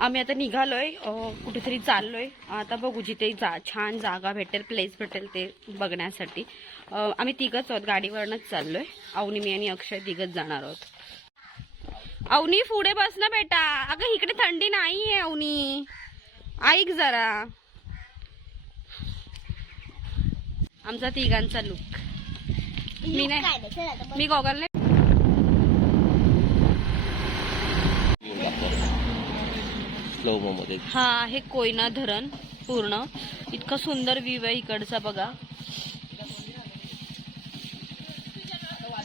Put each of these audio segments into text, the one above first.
आम्ही आता निघालोय कुठेतरी चाललोय. आता बघू जिथे जा छान जागा भेटेल प्लेस भेटेल ते बघण्यासाठी. आम्ही तिघच आहोत गाडीवरनच चाललोय. अवनी मी आणि अक्षय तिघच जाणार आहोत. अवनी पुढे बस ना बेटा. अगं इकडे थंडी नाहीये अवनी. ऐक जरा. आमचा तिघांचा लुक मी नाही मी गॉगल नाही स्लो मध्ये हा आहे कोयना धरण पूर्ण. इतकं सुंदर व्ह्यू आहे इकडचा बघा.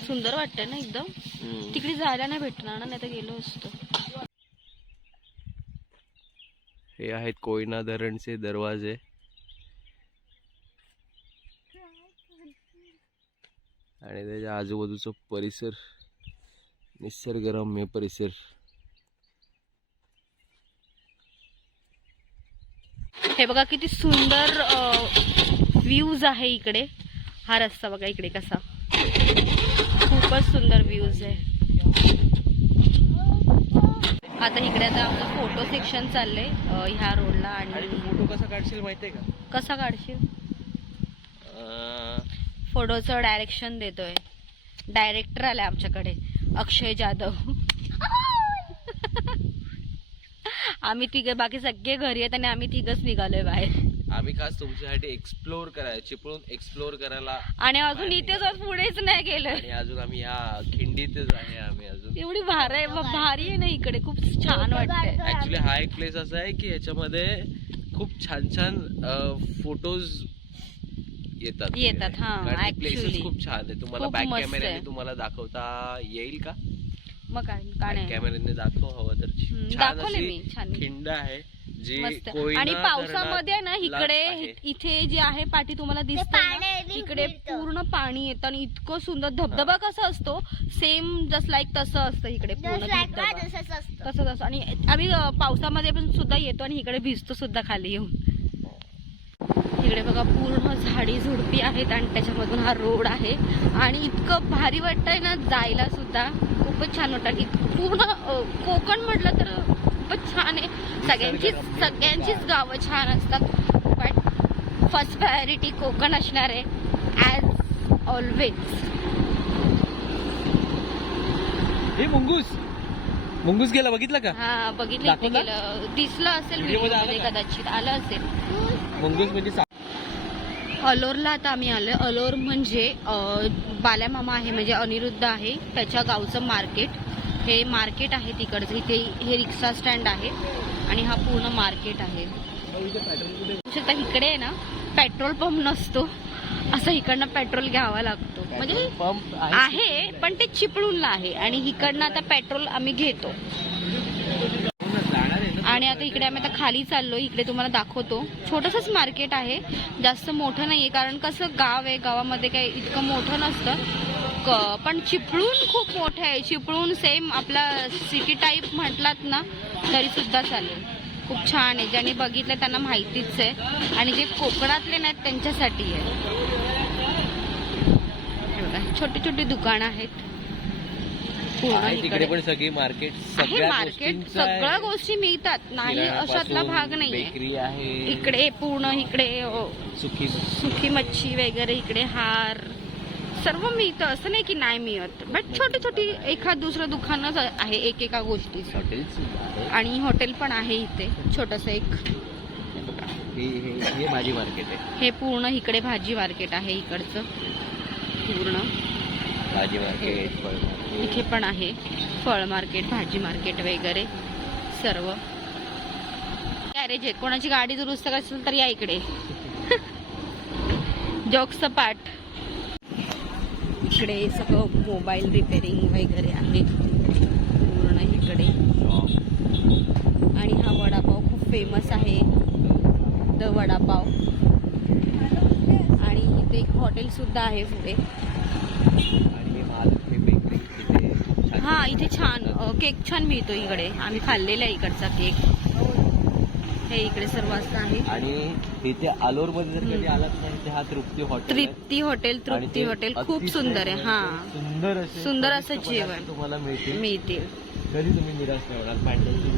सुंदर वाटतंय ना एकदम? तिकडे जायला नाही भेटणार ना नाही तर गेलो असतो. हे आहेत कोयना धरणचे दरवाजे. आणि त्याच्या आजूबाजूचा परिसर निसर्गरम्य परिसर. हे बघा किती सुंदर व्ह्यूज आहे इकडे. हा रस्ता बघा इकडे कसा. खूपच सुंदर व्ह्यूज आहे. आता इकडे आता आमचं फोटो सेक्शन चाललंय ह्या रोडला आणि फोटो कसा काढशील माहितीये का? कसा काढशील? फोटोचं डायरेक्शन देतोय. डायरेक्टर आलाय आमच्याकडे अक्षय जाधव. आम्ही तिघे बाकी सगळे घरी आहेत आणि आम्ही तिघच निघालोय बाहेर. आम्ही खास तुमच्यासाठी एक्सप्लोर करायला चिपळून एक्सप्लोर करायला आणि अजून इथेच आज पुढेच नाही गेलोय. आणि अजून आम्ही ह्या खिंडीतच आहे आम्ही अजून. एवढी भार आहे भारी आहे ना इकडे खूप छान वाटतंय. ऍक्च्युली हा एक प्लेस असा आहे की याच्यामध्ये खूप छान छान फोटोज येतात. येतात, हा, प्लेसेस actually. खूप छान आहे तुम्हाला खूप बॅक मस्त कॅमेऱ्याने आहे. तुम्हाला दाखवता येईल का? मग काय का बॅक नाही. कॅमेऱ्याने दाखव हवं तर. दाखवले मी, छान. खिंड आहे जी मस्त. आणि पावसामध्ये ना इकडे. इथे जे आहे पाठी तुम्हाला दिसत इकडे. पूर्ण पाणी येतं आणि इतकं सुंदर. धबधबा कसा असतो? सेम जस्ट लाईक तसं असतं इकडे पूर्ण तसंच असतं. तसंच असतं. आणि आम्ही पावसामध्ये पण सुद्धा येतो आणि इकडे भिजतो सुद्धा खाली येऊन. इकडे बघा पूर्ण झाडी झुडपी आहेत आणि त्याच्यामधून हा रोड आहे. आणि इतकं भारी वाटतंय ना जायला सुद्धा. खूपच छान आणि इतकं पूर्ण कोकण म्हटलं तर खूपच छान आहे. सगळ्यांचीच सगळ्यांचीच गावं. छान असतात. बट फर्स्ट प्रायोरिटी कोकण असणार आहे ॲज ऑलवेज हे मुंगूस. मुंगूस गेला बघितलं का? हा बघितलं इथे दाखवलं? गेलं दिसलं असेल Video मध्ये व्हिडिओ आलं का? कदाचित आलं असेल. मुंगूस म्हणजे सा- अलोरला आता आम्ही आलोय. अलोर म्हणजे बाल्यामामा आहे म्हणजे अनिरुद्ध आहे. त्याच्या गावचं मार्केट. हे मार्केट आहे तिकडचं. इथे हे रिक्षा स्टँड आहे आणि हा पूर्ण मार्केट आहे. इकडे आहे ना पेट्रोल पंप नसतो. असं इकडनं पेट्रोल घ्यावा लागतो. म्हणजे पंप आहे पण ते चिपळूणला आहे. आणि इकडनं आता पेट्रोल आम्ही घेतो. आणि आता इकडे आम्ही आता खाली चाललो इकडे तुम्हाला दाखवतो. छोटंसंच मार्केट आहे जास्त मोठं नाही आहे कारण कसं गाव आहे गावामध्ये काही इतकं मोठं नसतं. क- पण चिपळूण खूप मोठं आहे. चिपळूण सेम आपला सिटी टाईप म्हटलात ना तरी सुद्धा चालेल. खूप छान आहे. ज्यांनी बघितलं त्यांना माहितीच आहे. आणि जे कोकणातले नाहीत त्यांच्यासाठी आहे. छोटी छोटी दुकानं आहेत. पूर्ण आहे तिकडे इकडे. पण सगळी मार्केट मार्केट सगळ्या. गोष्टी मिळतात. नाही अशातला भाग आहे. इकडे पूर्ण इकडे सुकी सुकी मच्छी वगैरे इकडे हार सर्व मिळतं. असं नाही की नाही मिळत. बट छोटी छोटी एखाद दुसरं दुकानच आहे एक एका आहे. आणि हॉटेल पण आहे इथे. छोटस एक. हे हे- हे भाजी मार्केट आहे. हे पूर्ण इकडे भाजी मार्केट आहे इकडचं. पूर्ण. भाजी मार्केट फळ इथे पण आहे. फळ मार्केट भाजी मार्केट वगैरे सर्व. गॅरेज आहे कोणाची गाडी दुरुस्त करायची असेल तर या इकडे. जोक्स पाठ इकडे सगळं मोबाईल रिपेरिंग वगैरे आहे. पूर्ण इकडे. आणि हा वडापाव खूप फेमस आहे. द वडापाव. आणि इथे एक हॉटेल सुद्धा आहे पुढे. हे हा इथे छान केक छान मिळतो इकडे. आम्ही खाल्लेला आहे इकडचा केक. हे इकडे सर्व असं आहे. आणि इथे आलोरमध्ये जर कधी हम्म. आलात नाही हा Trupti hotel. Trupti hotel Trupti hotel खूप सुंदर आहे. हा. सुंदर असे सुंदर असं जेवण. तुम्हाला मिळतील. मिळतील. घरी तुम्ही निराश नाही होणार. पॅन्डलची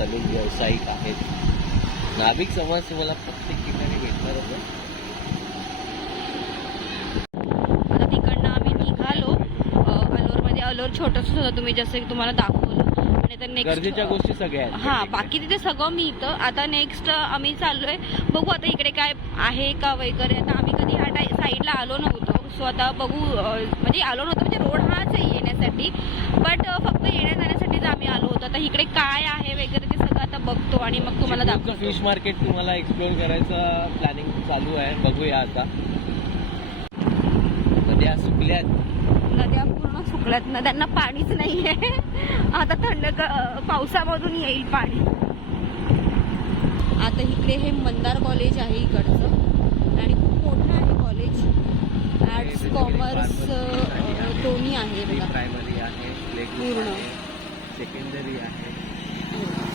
आहे व्यावसायिक आहेत. नाभिक समाज तुम्हाला प्रत्येक ठिकाणी भेटणार होतं. आता तिकडनं आम्ही निघालो. अलोरमध्ये. अलोर छोटंच होतं. तुम्ही जसं की तुम्हाला दाखवलं. आणि तर नेक्स्ट गोष्टी सगळ्या हा बाकी तिथे सगळं मिळतं आता नेक्स्ट आम्ही चाललोय. बघू आता इकडे काय आहे का वगैरे. आता आम्ही कधी ह्या टाई साईडला आलो नव्हतो. सो आता बघू म्हणजे आलो नव्हतो. म्हणजे रोड हाच आहे येण्यासाठी. बट फक्त येण्या जाण्यासाठीच आम्ही आलो होतो. आता इकडे काय आहे वगैरे ते सगळं आता बघतो आणि मग तुम्हाला दाखवतो. फिश मार्केट तुम्हाला एक्सप्लोर करायचं प्लॅनिंग चालू आहे. बघूया आता. नद्या सुकल्यात. नद्या पूर्ण सुकल्यात. नद्यांना पाणीच नाहीये. आता थंड पावसामधून येईल पाणी. आता इकडे हे मंदार कॉलेज आहे इकडचं. आणि खूप मोठं आहे कॉलेज आर्ट्स कॉमर्स दोन्ही आहे पूर्ण. सेकंडरी आहे.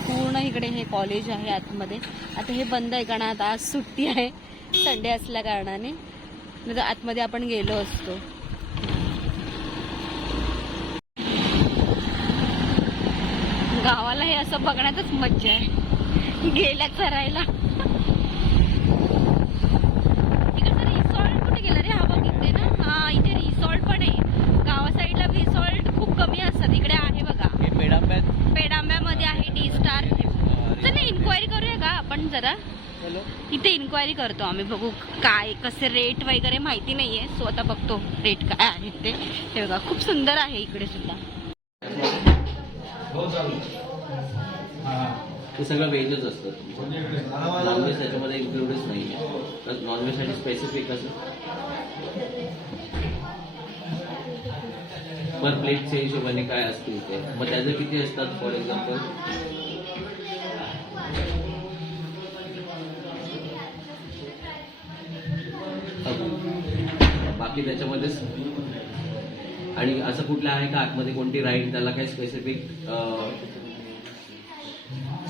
पूर्ण इकडे हे कॉलेज आहे आतमध्ये. आता हे बंद आहे कारण आता आज सुट्टी आहे. संडे असल्या कारणाने. नाही तर आतमध्ये आपण गेलो असतो. गावाला हे असं बघण्यातच मज्जा आहे. गेल्या चरायला इकडचं रिसॉर्ट कुठे गेलं रे हा बघ इथे ना हा इथे रिसॉर्ट पण आहे गावा साईडला रिसॉर्ट खूप कमी असतात इकडे आहे बघा हे मेडांब्यात पेडांब्यामध्ये आहे डी स्टार चल इन्क्वायरी करूया का आपण जरा? इथे इन्क्वायरी करतो आम्ही बघू काय कसे रेट वगैरे माहिती नाहीये. सो आता बघतो रेट काय आहेत ते. हे बघा खूप सुंदर आहे इकडे सुद्धा. ते सगळं व्हेजच असतं. नॉनव्हेज त्याच्यामध्ये इन्क्लूडच नाही आहे नॉनव्हेजसाठी स्पेसिफिक असं. पर प्लेटच्या हिशोबाने काय असतील ते? मग त्याचं किती असतात फॉर एक्झाम्पल बाकी त्याच्यामध्येच. आणि असं कुठलं आहे का आतमध्ये कोणती राईड त्याला काही स्पेसिफिक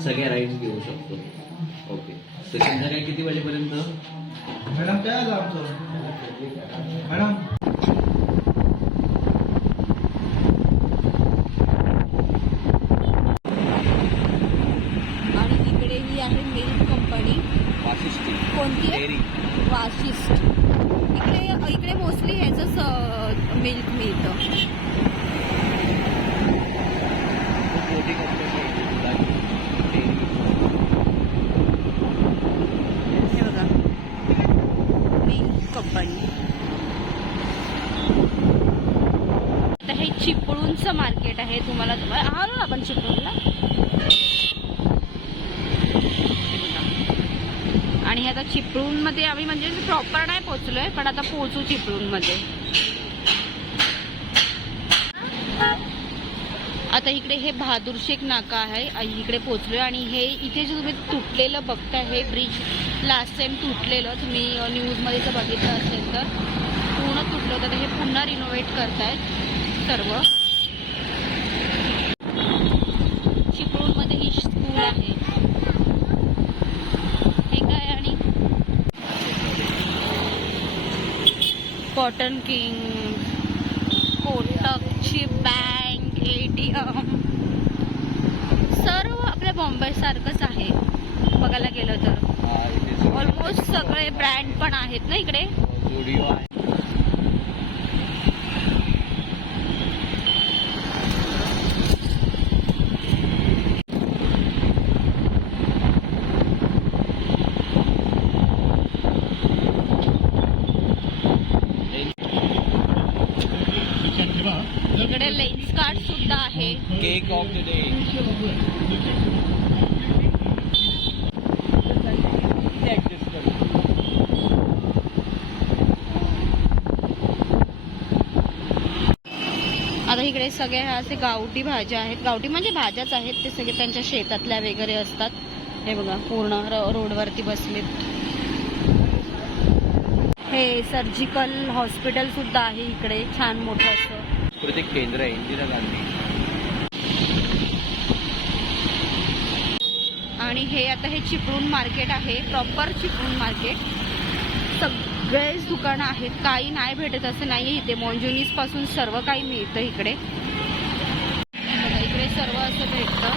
सगळ्या राईड्स घेऊ शकतो. ओके. तर संध्याकाळी किती वाजेपर्यंत? मॅडम काय आलं आमचं? मॅडम आणि इकडे ही आहे मिल्क कंपनी वाशिष्ठी. कोणती आहे? डेअरी. वाशिस्ट इकडे इकडे मोस्टली ह्याच मिल्क मिळतं. खूप मोठी कंपनी आहे. दुधाची डेअरी हे बघा. मिल्क कंपनी आता हे चिपळूणचं मार्केट आहे. तुम्हाला आलो ना आपण चिपळूणला? आणि हे आता चिपळूणमध्ये आम्ही म्हणजे प्रॉपर नाही पोहोचलोय पण आता पोहोचू चिपळूणमध्ये. आता इकडे हे बहादूर शेख नाका आहे इकडे पोहोचलोय आणि हे इथे जे तुम्ही तुटलेलं बघताय हे ब्रिज लास्ट टाइम तुटलेलं तुम्ही न्यूजमध्ये जर बघितलं असेल तर पूर्ण तुटलं होतं. तर हे पुन्हा रिनोव्हेट करतायत सर्व चिपळूणमध्ये ही स्कूल आहे हे काय आणि कॉटन किंग कोटकची बँक एटीएम सर्व आपल्या बॉम्बे सारखंच आहे. बघायला गेलं तर. हा, ऑलमोस्ट सगळे ब्रँड पण आहेत ना इकडे? इकडे लेन्स कार्ड सुद्धा आहे. केक ऑफ द डे आता इकडे सगळे ह्या असे गावठी भाज्या आहेत. गावठी म्हणजे भाज्याच आहेत. ते सगळे त्यांच्या शेतातल्या वगैरे असतात. हे बघा पूर्ण रोडवरती बसलेत. हे सर्जिकल हॉस्पिटल सुद्धा आहे इकडे. छान मोठं असं. सांस्कृतिक केंद्र आहे इंदिरा गांधी. आणि हे आता हे चिपळूण मार्केट आहे प्रॉपर चिपळूण मार्केट. सगळेच दुकानं आहेत काही नाही भेटत असं नाही इथे. मॉन्जुनीसपासून सर्व काही मिळतं इकडे. इकडे सर्व असं भेटतं.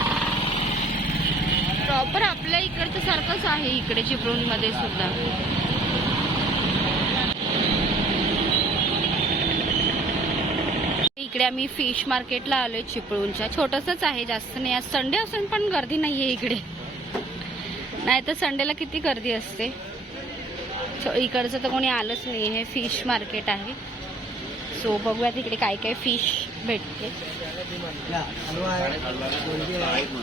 प्रॉपर आपल्या इकडचं सारखंच आहे इकडे चिपळूणमध्ये सुद्धा. इकडे आम्ही फिश मार्केटला आलोय चिपळूणच्या. छोटसच आहे जास्त नाही. आज संडे असून पण गर्दी नाहीये इकडे. नाही तर संडेला किती गर्दी असते? इकडचं तर कोणी आलंच नाही हे फिश मार्केट आहे. सो बघूया तिकडे काय काय फिश भेटते.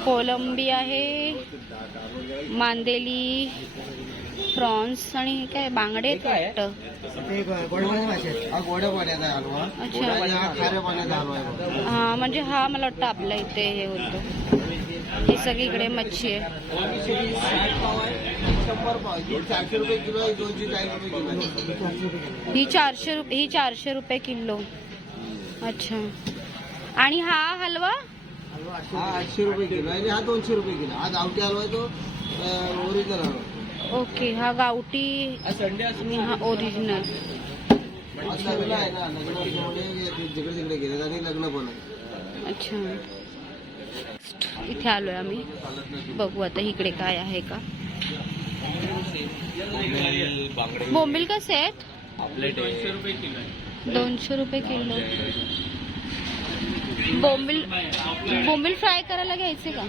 कोलंबी आहे मांदेली प्रॉन्स आणि हे काय बांगडे आहेत वाटतं. ते. हा गोड्या पाण्याचा हलवा. अच्छा. आणि हा खाऱ्या पाण्याचा हलवा आहे बघा. हा म्हणजे हा मला वाटतं आपल्या इथे हे होतं. ही सगळीकडे मच्छी आहे. शंभर पाव ही चारशे रुपये किलो आहे दोनशे चाळीस रुपये किलो आहे ही चारशे रुपये ही चारशे रुपये किलो. अच्छा. आणि हा हलवा? हा आठशे रुपये किलो आहे. आणि हा दोनशे रुपये किलो हा गावठी हलवा आहे तो ओरिजिनल हलवा. ओके, हा गावठी हा ओरिजिनल अच्छा. इथे आता इकडे काय आहे का. बोंबील कसे आहेत? दोनशे रुपये किलो. बोंबील फ्राय करायला घ्यायचे का?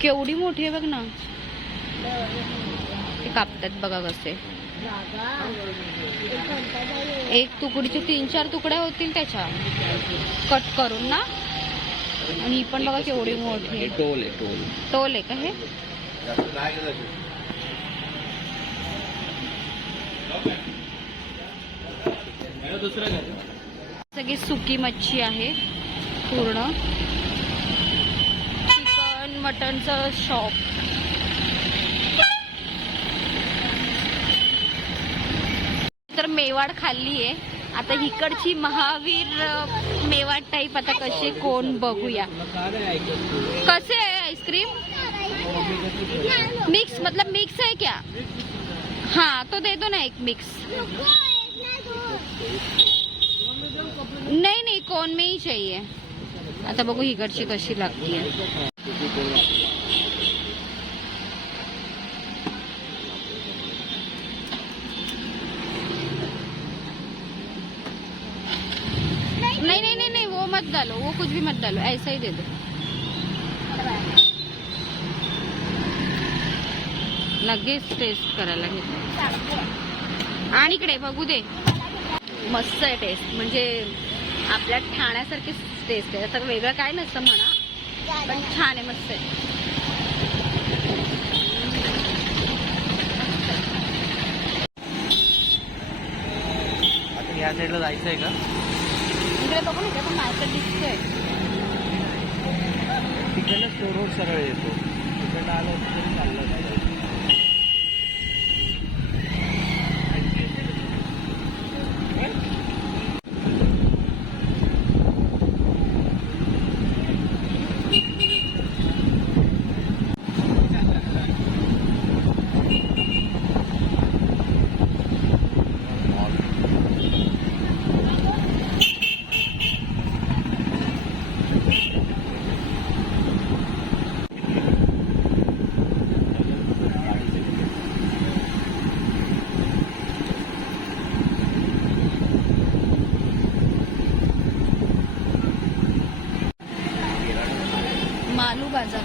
केवढी मोठी आहे बघ ना. ते कापतात बघा कसे. एक तुकडीचे तीन चार तुकड्या होतील त्याच्या. कट करून ना. आणि ही पण बघा केवढी मोठी आहे. टोल आहे टोल टोल आहे का हे सगळी सुकी मच्छी आहे पूर्ण. चिकन मटनचं शॉप तर मेवाड खाल्ली आहे. आता इकडची महावीर मेवाड टाईप आता कसे कोण बघूया. कसे आहे आईस्क्रीम मिक्स मतलब मिक्स आहे क्या? हा तो दे दो ना एक मिक्स नाही नाही कोन में ही चाहिए। आता बघू इकडची कशी लागते नहीं नहीं नहीं नहीं वो मत डालो वो कुछ भी मत डालो ऐसा ही दे दो। लगेच टेस्ट करायला घेतो आणि इकडे बघू दे मस्त आहे टेस्ट म्हणजे आपल्या ठाण्यासारखीच टेस्ट आहे. असं वेगळं काय नसतं म्हणा. पण छान आहे मस्त आहे. आता या साईडला जायचं आहे का? इकडे बघू ना इकडे पण मार्केट दिसतोय. तिकडनं स्टोर रोड सरळ येतो. तिकडनं आलं तरी चाललं मालू बाजार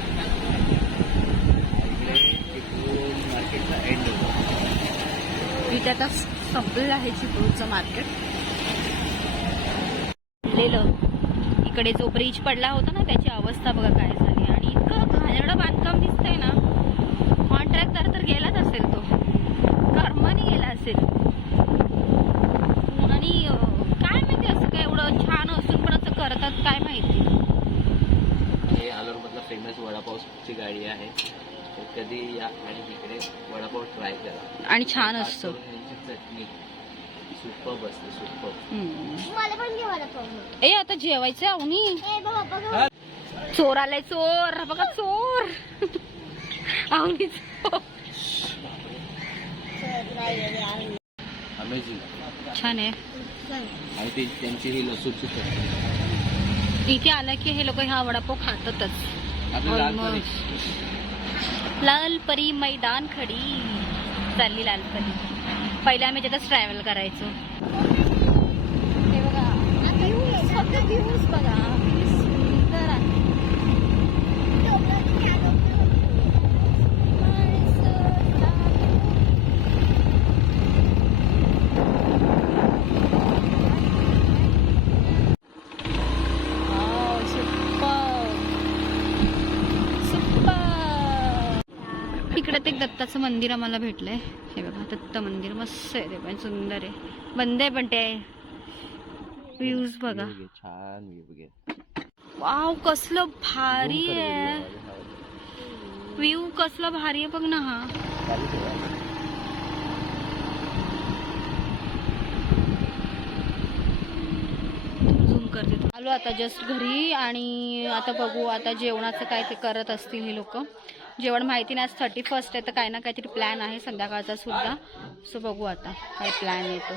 मार्केटचा एंड होतो इथे आता संपलेलं आहे चिपळूणचं मार्केट. पडलेलं. इकडे जो ब्रिज पडला होता ना त्याची अवस्था बघा काय झाली. आणि इतकं घाणेरडं बांधकाम दिसतंय ना कॉन्ट्रॅक्टर तर गेलाच असेल तो. कर्माने गेला असेल. आणि काय माहिती असं काय एवढं छान असून पण असं करतात काय माहिती. हे आलोरमधलं फेमस वडापावची गाडी आहे. कधी या आणि इकडे वडापाव ट्राय करा. आणि छान असतं. चटणी. Super super. ए आता जेवायचं अवनी ए बाबा बघा चोर आलाय चोर. बघा चोर. अवनी अमेझिंग छान आहे. आणि ती त्यांची ही लसूणची चटणी. इथे आलं की हे लोक हा वडापाव खातातच. लालपरी लाल परी. मैदान खडी. चालली लाल परी. पहिले आम्ही तिथंच ट्रॅव्हल करायचो. बघा फक्त व्ह्यूज बघा किती सुंदर आहे Wow, super. Super. इकडे ते एक दत्ताचं मंदिर आम्हाला भेटलंय. हे बघा दत्त मंदिर मस्त आहे ते पण सुंदर आहे. बंद आहे पण ते. व्ह्यूज बघा. छान वाव कसलं भारी आहे. व्ह्यू कसलं भारी आहे बघ ना हा. आलो आता जस्ट घरी आणि आता बघू आता जेवणाचं काय ते करत असतील हे लोक. जेवण माहिती नाही. आज थर्टी फर्स्ट आहे तर काही ना काहीतरी प्लॅन आहे संध्याकाळचा सुद्धा. सो बघू आता काय प्लॅन येतो